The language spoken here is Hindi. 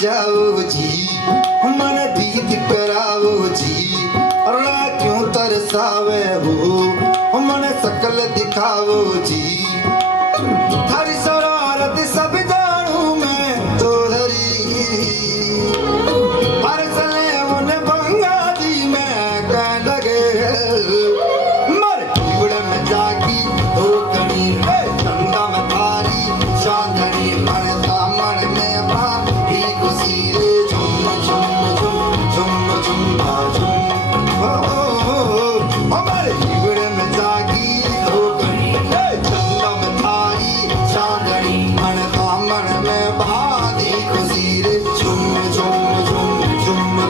जाओ जी मन दीद कराओ जी अल्लाह क्यों तरसावे हो मन शकल दिखाओ जी